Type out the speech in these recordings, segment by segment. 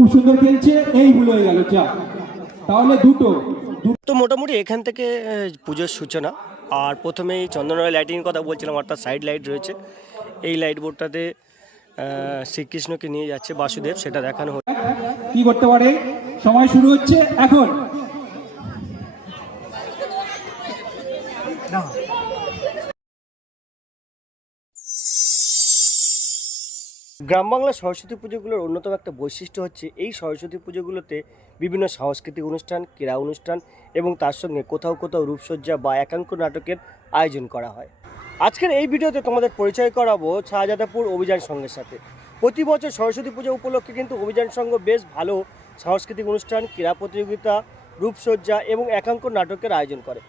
খুব সুন্দর খেলছে এই ভুল হয়ে গেল যা। তাহলে দুটো। তো মোটামুটি এখান থেকে পুজোর সূচনা। আর প্রথমেই চন্দননয় লাইটিংয়ের কথা বলছিলাম অর্থাৎ সাইড লাইট রয়েছে। এই লাইট বোর্ডটাতে শ্রীকৃষ্ণকে নিয়ে যাচ্ছে বাসুদেব সেটা দেখানো হচ্ছে। কি করতে পারে? সময় শুরু হচ্ছে এখন। গ্রাম বাংলার সরস্বতী পুজোগুলোর অন্যতম একটা বৈশিষ্ট্য হচ্ছে এই সরস্বতী পুজোগুলোতে বিভিন্ন সাংস্কৃতিক অনুষ্ঠান, ক্রীড়া অনুষ্ঠান এবং তার সঙ্গে কোথাও কোথাও রূপসজ্জা বা একাঙ্ক নাটকের আয়োজন করা হয়। আজকের এই ভিডিওতে তোমাদের পরিচয় করাবো শাহজাদাপুর অভিযান সংঘের সাথে। প্রতি বছর সরস্বতী পুজো উপলক্ষে কিন্তু অভিযান সংঘ বেশ ভালো সাংস্কৃতিক অনুষ্ঠান, ক্রীড়া প্রতিযোগিতা, রূপসজ্জা এবং একাঙ্ক নাটকের আয়োজন করে।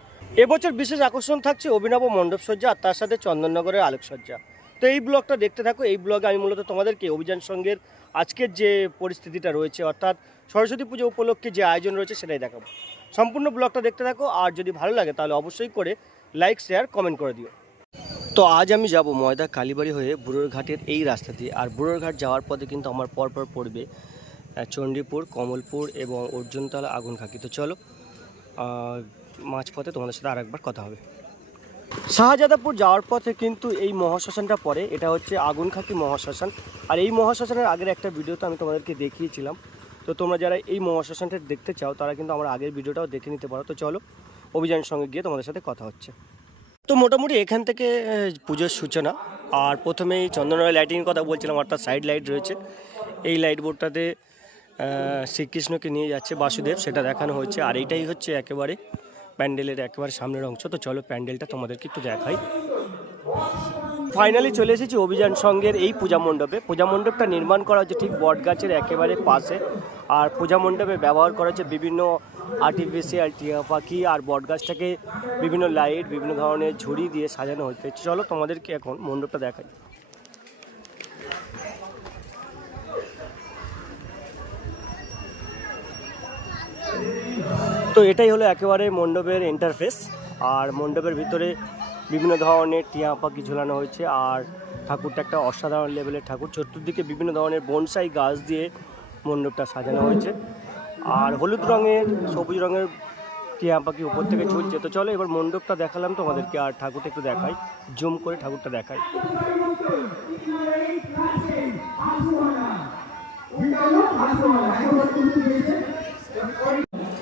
এবছর বিশেষ আকর্ষণ থাকছে অভিনব মণ্ডপসজ্জা আর তার সাথে চন্দননগরের আলোকসজ্জা। তো এই ব্লগটা দেখতে থাকো। এই ব্লগে আমি মূলত তোমাদেরকে অভিযান সংঘের আজকের যে পরিস্থিতিটা রয়েছে, অর্থাৎ সরস্বতী পুজো উপলক্ষে যে আয়োজন রয়েছে সেটাই দেখাবো। সম্পূর্ণ ব্লগটা দেখতে থাকো, আর যদি ভালো লাগে তাহলে অবশ্যই করে লাইক, শেয়ার, কমেন্ট করে দিও। তো আজ আমি যাব ময়দা কালীবাড়ি হয়ে বুড়োর ঘাটের এই রাস্তা দিয়ে, আর বুড়োর ঘাট যাওয়ার পথে কিন্তু আমার পরপর পড়বে চণ্ডীপুর, কমলপুর এবং অর্জুনতলা আগুন আগুনখাকি তো চলো মাঝপথে তোমাদের সাথে আরেকবার কথা হবে। শাহজাদাপুর যাওয়ার পথে কিন্তু এই মহাশ্মশানটা পড়ে। এটা হচ্ছে আগুনখাকি মহাশ্মশান। আর এই মহাশ্মশানের আগের একটা ভিডিওতে আমি তোমাদেরকে দেখিয়েছিলাম। তো তোমরা যারা এই মহাশ্মশানটা দেখতে চাও, তারা কিন্তু আমার আগের ভিডিওটাও দেখে নিতে পারো। তো চলো, অভিযানের সঙ্গে গিয়ে তোমাদের সাথে কথা হচ্ছে। তো মোটামুটি এখান থেকে পুজোর সূচনা। আর প্রথমেই চন্দননয় লাইটিংয়ের কথা বলছিলাম অর্থাৎ সাইড লাইট রয়েছে। এই লাইট বোর্ডটাতে শ্রীকৃষ্ণকে নিয়ে যাচ্ছে বাসুদেব, সেটা দেখানো হয়েছে আর এইটাই হচ্ছে একেবারে প্যান্ডেলের একেবারে সামনের অংশ। তো চলো প্যান্ডেলটা তোমাদেরকে একটু দেখাই। ফাইনালি চলে এসেছি অভিযান সংঘের এই পূজা মণ্ডপে। পূজা মণ্ডপটা নির্মাণ করা হচ্ছে ঠিক বটগাছের একেবারে পাশে। আর পূজা মণ্ডপে ব্যবহার করা হচ্ছে বিভিন্ন আর্টিফিশিয়াল টিয়া পাখি আর বটগাছটাকে বিভিন্ন লাইট বিভিন্ন ধরনের ঝুড়ি দিয়ে সাজানো হচ্ছে। চলো তোমাদেরকে এখন মণ্ডপটা দেখাই। তো এটাই হলো একেবারে মণ্ডপের ইন্টারফেস আর মণ্ডপের ভিতরে বিভিন্ন ধরনের টিয়া পাখি ঝোলানো হয়েছে, আর ঠাকুরটা একটা অসাধারণ লেভেলের ঠাকুর। চতুর্দিকে বিভিন্ন ধরনের বনসাই গাছ দিয়ে মণ্ডপটা সাজানো হয়েছে। আর হলুদ রঙের, সবুজ রঙের টিয়া পাখি উপর থেকে ঝুলছে। তো চলো এবার মণ্ডপটা দেখালাম তোমাদেরকে, আর ঠাকুরটা একটু দেখাই। জুম করে ঠাকুরটা দেখাই।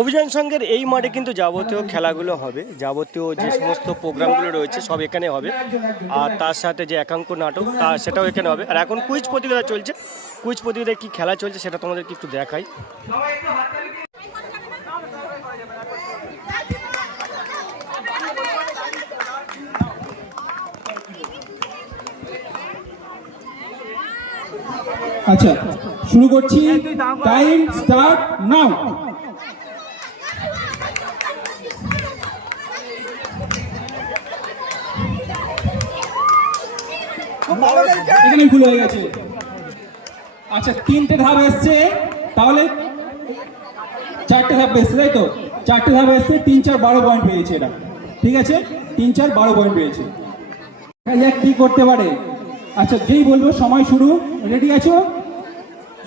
অভিযান সংঘের এই মাঠে কিন্তু যাবতীয় খেলাগুলো হবে। যাবতীয় যে সমস্ত প্রোগ্রামগুলো রয়েছে সব এখানে হবে। আর তার সাথে যে একাঙ্ক নাটক তা সেটাও এখানে হবে। আর এখন কুইজ প্রতিযোগিতা চলছে। কুইজ প্রতিযোগিতায় কী খেলা চলছে সেটা তোমাদেরকে একটু দেখাই। আচ্ছা শুরু করছি। টাইম স্টার্ট নাও এখানে ভুল হয়ে গেছে। আচ্ছা তিনটে ধাপ এসছে। তাহলে চারটে ধাপ এসছে তাই তো? চারটে ধাপ এসছে, তিন চার বারো পয়েন্ট পেয়েছে এটা ঠিক আছে? তিন চার বারো পয়েন্ট পেয়েছে। কি করতে পারে। আচ্ছা যেই বলব, সময় শুরু। রেডি আছো?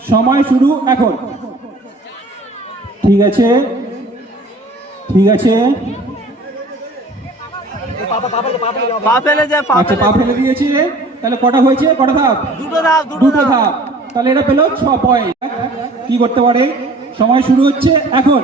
সময় শুরু এখন। ঠিক আছে? ঠিক আছে? আচ্ছা পা ফেলে দিয়েছে তাহলে কটা হয়েছে? কটা ধাপ? দুটো ধাপ তাহলে এটা পেল ছ পয়েন্ট কি করতে পারে? সময় শুরু হচ্ছে এখন।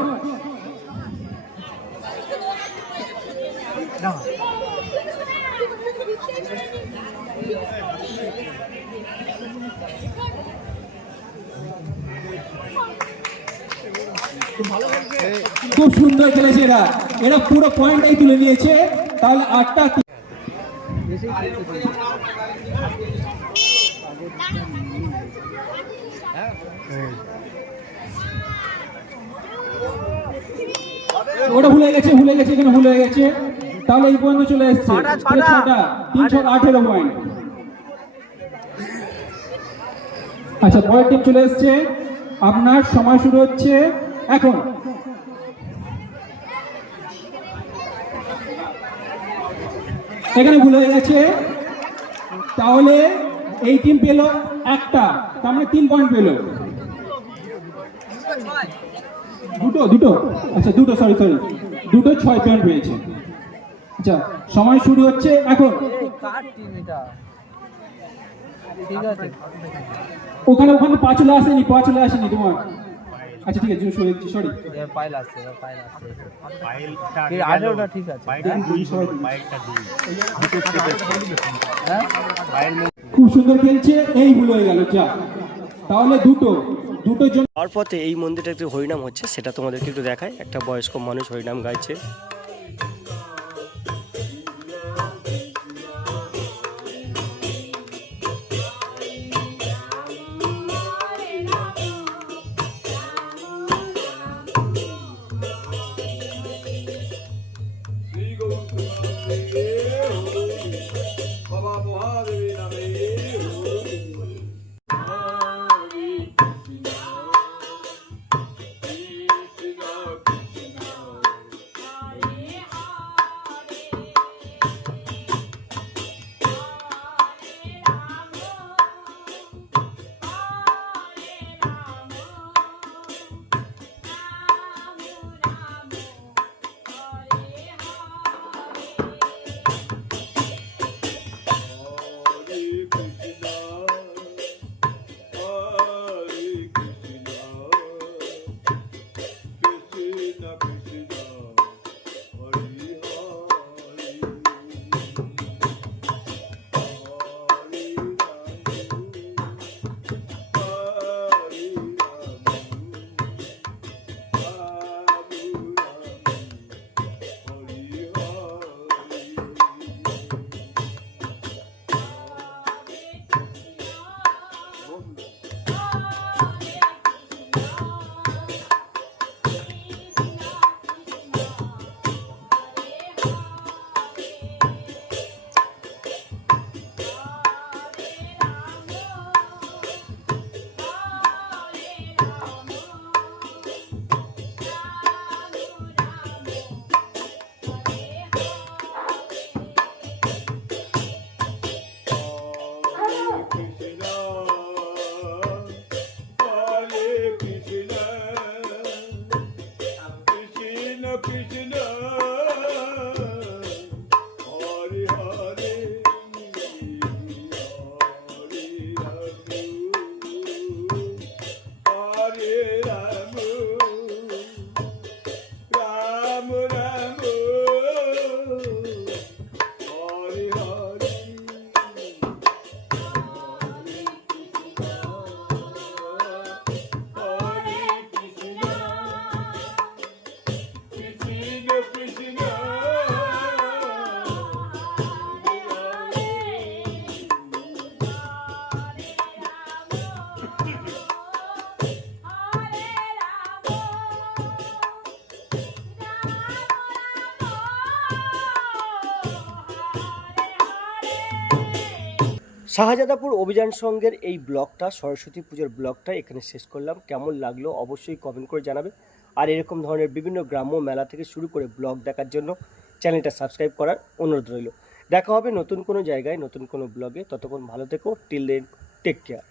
খুব সুন্দর খেলেছে এরা। এরা পুরো পয়েন্টটাই তুলে নিয়েছে। তাহলে আটটা ওটা ভুলে গেছে ভুলে গেছে এখানে ভুলে গেছে। তাহলে এই পর্যন্ত চলে এসছে। ছটা, তাহলে ছটা। ছটা তিন ছক আঠেরো পয়েন্ট আচ্ছা পরের টিম চলে এসছে। আপনার সময় শুরু হচ্ছে এখন। এখানে ভুল হয়ে গেছে। তাহলে এই টিম পেল একটা, তার মানে তিন পয়েন্ট পেল। দুটো দুটো? আচ্ছা দুটো সরি সরি দুটো ছয় পয়েন্ট পেয়েছে। আচ্ছা সময় শুরু হচ্ছে এখন। ওখানে ওখানে পাঁচলে আসেনি পাঁচলে আসেনি তোমার? আচ্ছা ঠিক আছে সরি পাইল ঠিক আছে। হ্যাঁ? খুব সুন্দর খেলছে এই ভুল হয়ে গেল যা। তাহলে দুটো জন্য পথে এই মন্দিরটা একটু হরিনাম হচ্ছে সেটা তোমাদেরকে একটু দেখায় একটা বয়স্ক মানুষ হরিনাম গাইছে। suave. শাহজাদাপুর অভিযান সঙ্গের এই ব্লগটা, সরস্বতী পুজোর ব্লগটা এখানে শেষ করলাম। কেমন লাগল অবশ্যই কমেন্ট করে জানাবে। আর এরকম ধরনের বিভিন্ন গ্রাম্য মেলা থেকে শুরু করে ব্লগ দেখার জন্য চ্যানেলটা সাবস্ক্রাইব করার অনুরোধ রইল। দেখা হবে নতুন কোনো জায়গায়, নতুন কোনো ব্লগে। ততক্ষণ ভালো থেকো। Till then take care